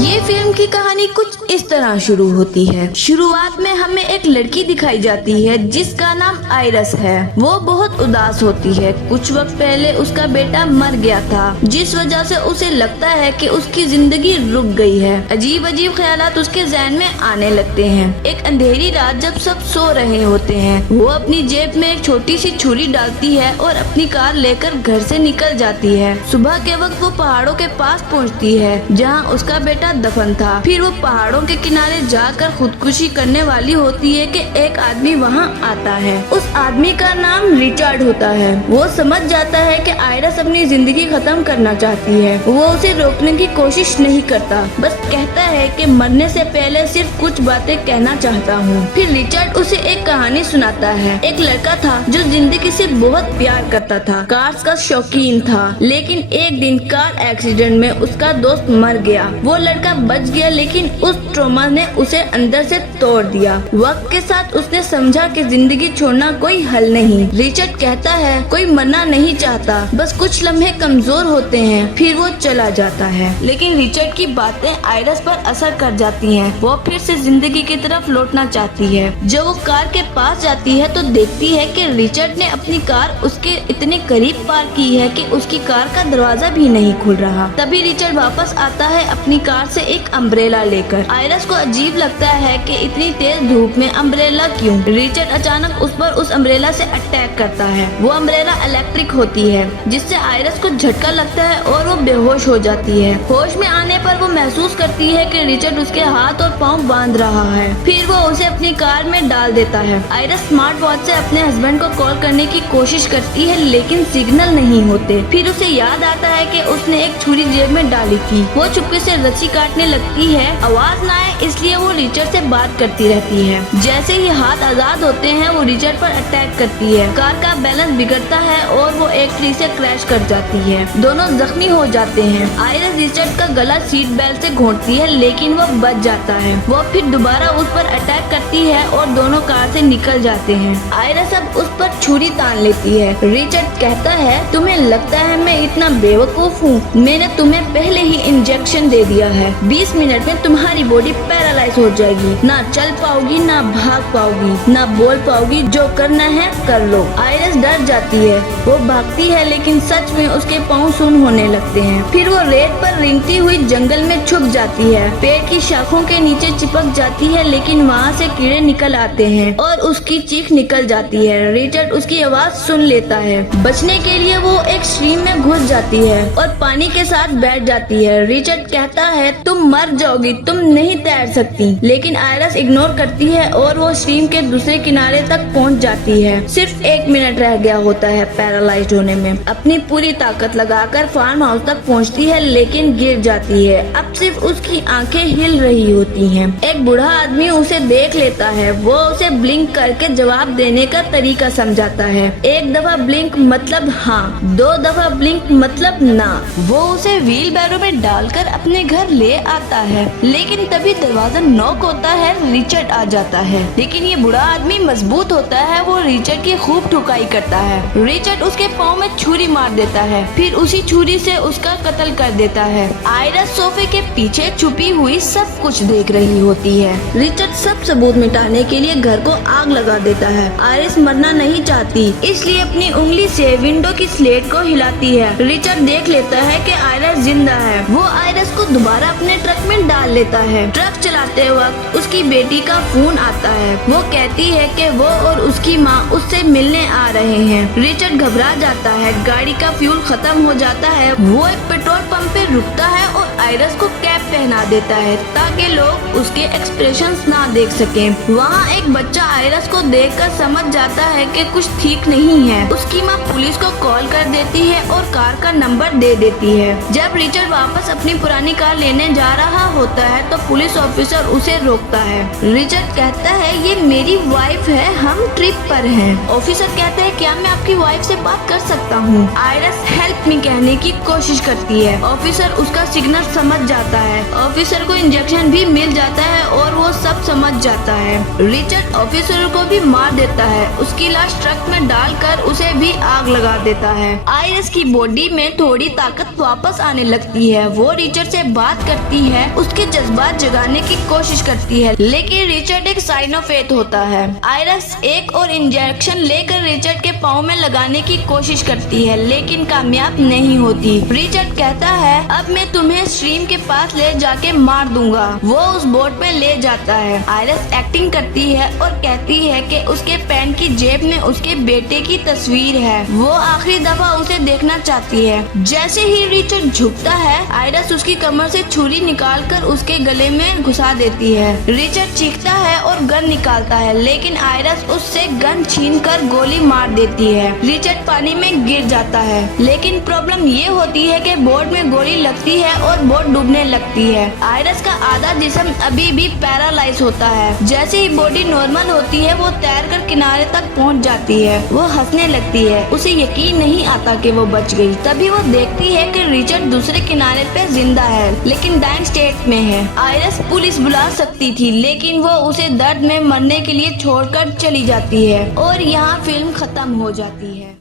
ये फिल्म की कहानी कुछ इस तरह शुरू होती है। शुरुआत में हमें एक लड़की दिखाई जाती है जिसका नाम आयरस है। वो बहुत उदास होती है। कुछ वक्त पहले उसका बेटा मर गया था, जिस वजह से उसे लगता है कि उसकी जिंदगी रुक गई है। अजीब अजीब ख्यालात उसके ज़हन में आने लगते हैं। एक अंधेरी रात जब सब सो रहे होते हैं, वो अपनी जेब में एक छोटी सी छुरी डालती है और अपनी कार लेकर घर से निकल जाती है। सुबह के वक्त वो पहाड़ों के पास पहुंचती है जहां उसका बेटा दफन था। फिर वो पहाड़ों के किनारे जाकर खुदकुशी करने वाली होती है कि एक आदमी वहां आता है। उस आदमी का नाम रिचर्ड होता है। वो समझ जाता है कि आयरस अपनी जिंदगी खत्म करना चाहती है। वो उसे रोकने की कोशिश नहीं करता, बस कहता है कि मरने से पहले सिर्फ कुछ बातें कहना चाहता हूँ। फिर रिचर्ड उसे एक कहानी सुनाता है। एक लड़का था जो जिंदगी से बहुत प्यार करता था, कार्स का शौकीन था, लेकिन एक दिन कार एक्सीडेंट में उसका दोस्त मर गया। वो लड़का बच गया, लेकिन उस ट्रॉमा ने उसे अंदर से तोड़ दिया। वक्त के साथ उसने समझा कि जिंदगी छोड़ना कोई हल नहीं। रिचर्ड कहता है कोई मरना नहीं चाहता, बस कुछ लम्हे कमजोर होते हैं। फिर वो चला जाता है, लेकिन रिचर्ड की बातें आयरस पर असर कर जाती हैं। वो फिर से जिंदगी की तरफ लौटना चाहती है। जब वो कार के पास जाती है तो देखती है कि रिचर्ड ने अपनी कार उसके इतने करीब पार्क की है कि उसकी कार का दरवाजा भी नहीं खुल रहा। तभी रिचर्ड वापस आता है अपनी कार से एक अम्ब्रेला लेकर। आयरस को अजीब लगता है कि इतनी तेज धूप में अम्ब्रेला क्यों। रिचर्ड अचानक उस पर उस अम्ब्रेला से अटैक करता है। वो अम्ब्रेला इलेक्ट्रिक होती है, जिससे आयरस को झटका लगता है और वो बेहोश हो जाती है। होश में आने पर वो महसूस करती है कि रिचर्ड उसके हाथ और पाँव बांध रहा है। फिर वो उसे अपनी कार में डाल देता है। आयरस स्मार्ट वॉच से अपने हस्बैंड को कॉल करने की कोशिश करती है, लेकिन सिग्नल नहीं होते। फिर उसे याद आता है कि उसने एक छुरी जेब में डाली थी। वो चुपके से रस्सी काटने लगती है, आवाज ना आए इसलिए वो रिचर्ड से बात करती रहती है। जैसे ही हाथ आजाद होते हैं वो रिचर्ड पर अटैक करती है। कार का बैलेंस बिगड़ता है और वो एक ट्री से क्रैश कर जाती है। दोनों जख्मी हो जाते हैं। आयरस रिचर्ड का गला सीट बेल्ट से घोंटती है, लेकिन वो बच जाता है। वो फिर दोबारा उस पर अटैक करती है और दोनों कार से निकल जाते हैं। आयरस अब उस पर छुरी तान लेती है। रिचर्ड कहता है तुम्हें लगता है मैं इतना बेवकूफ हूँ? मैंने तुम्हें पहले ही इंजेक्शन दे दिया है। 20 मिनट में तुम्हारी बॉडी पैरालाइज हो जाएगी। ना चल पाओगी, ना भाग पाओगी, ना बोल पाओगी। जो करना है कर लो। आयरस डर जाती है। वो भागती है, लेकिन सच में उसके पाँव सुन्न होने लगते हैं। फिर वो रेत पर रेंगती हुई जंगल में छुप जाती है। पेड़ की शाखों के नीचे चिपक जाती है, लेकिन वहाँ से कीड़े निकल आते हैं और उसकी चीख निकल जाती है। रिचर्ड उसकी आवाज सुन लेता है। बचने के लिए वो एक स्ट्रीम में घुस जाती है और पानी के साथ बैठ जाती है। रिचर्ड कहता है तुम मर जाओगी, तुम नहीं तैर सकती, लेकिन आयरस इग्नोर करती है और वो स्ट्रीम के दूसरे किनारे तक पहुंच जाती है। सिर्फ 1 मिनट रह गया होता है पैरालाइज्ड होने में। अपनी पूरी ताकत लगाकर फार्म हाउस तक पहुंचती है, लेकिन गिर जाती है। अब सिर्फ उसकी आंखें हिल रही होती हैं। एक बूढ़ा आदमी उसे देख लेता है। वो उसे ब्लिंक करके जवाब देने का तरीका समझाता है। 1 दफा ब्लिंक मतलब हाँ, 2 दफा ब्लिंक मतलब ना। वो उसे व्हील बैरो में डालकर अपने घर ले आता है, लेकिन तभी दरवाजा नॉक होता है। रिचर्ड आ जाता है, लेकिन ये बूढ़ा आदमी मजबूत होता है। वो रिचर्ड की खूब ठुकाई करता है। रिचर्ड उसके पाँव में छुरी मार देता है, फिर उसी छुरी से उसका कत्ल कर देता है। आयरस सोफे के पीछे छुपी हुई सब कुछ देख रही होती है। रिचर्ड सब सबूत मिटाने के लिए घर को आग लगा देता है। आयरस मरना नहीं चाहती, इसलिए अपनी उंगली से विंडो की स्लेट को हिलाती है। रिचर्ड देख लेता है कि आयरस जिंदा है। वो आयरस को दोबारा अपने ट्रक में डाल लेता है। ट्रक चलाते वक्त उसकी बेटी का फोन आता है। वो कहती है कि वो और उसकी माँ उससे मिलने आ रहे हैं। रिचर्ड घबरा जाता है। गाड़ी का फ्यूल खत्म हो जाता है। वो एक पेट्रोल पंप पे रुकता है और आयरस को कैप पहना देता है ताकि लोग उसके एक्सप्रेशंस ना देख सकें। वहाँ एक बच्चा आयरस को देखकर समझ जाता है कि कुछ ठीक नहीं है। उसकी माँ पुलिस को कॉल कर देती है और कार का नंबर दे देती है। जब रिचर्ड वापस अपनी पुरानी कार लेने जा रहा होता है तो पुलिस ऑफिसर उसे रोकता है। रिचर्ड कहता है ये मेरी वाइफ है, हम ट्रिप पर हैं। ऑफिसर कहते हैं क्या मैं आपकी वाइफ से बात कर सकता हूँ? आयरस हेल्प मी कहने की कोशिश करती जाती है। ऑफिसर उसका सिग्नल समझ जाता है। ऑफिसर को इंजेक्शन भी मिल जाता है और वो सब समझ जाता है। रिचर्ड ऑफिसर को भी मार देता है। उसकी लाश ट्रक में डालकर उसे भी आग लगा देता है। आइरिस की बॉडी में थोड़ी ताकत वापस आने लगती है। वो रिचर्ड से बात करती है, उसके जज्बात जगाने की कोशिश करती है, लेकिन रिचर्ड एक साइन ऑफ फेथ होता है। आइरिस एक और इंजेक्शन लेकर रिचर्ड के पाँव में लगाने की कोशिश करती है, लेकिन कामयाब नहीं होती। रिचर्ड कहता है, अब मैं तुम्हें स्ट्रीम के पास ले जाके मार दूंगा। वो उस बोट में ले जाता है। आइरिस एक्टिंग करती है और कहती है कि उसके पैंट की जेब में उसके बेटे की तस्वीर है। वो आखिरी दफा उसे देखना चाहती है। जैसे ही रिचर्ड झुकता है, आइरिस उसकी कमर से छुरी निकालकर उसके गले में घुसा देती है। रिचर्ड चीखता है और गन निकालता है, लेकिन आइरिस उससे गन छीनकर गोली मार देती है। रिचर्ड पानी में गिर जाता है, लेकिन प्रॉब्लम ये होती है कि बोट में गोली लगती है और बोट डूबने लगती है। आइरिस का आधा जिस्म अभी भी पैरालाइज होता है। जैसे ही बॉडी नॉर्मल होती है, वो तैरकर किनारे तक पहुंच जाती है। वो हंसने लगती है। उसे यकीन नहीं आता कि वो बच गई। तभी वो देखती है कि रिचर्ड दूसरे किनारे पे जिंदा है, लेकिन डाइंग स्टेट में है। आइरिस पुलिस बुला सकती थी, लेकिन वो उसे दर्द में मरने के लिए छोड़कर चली जाती है और यहाँ फिल्म खत्म हो जाती है।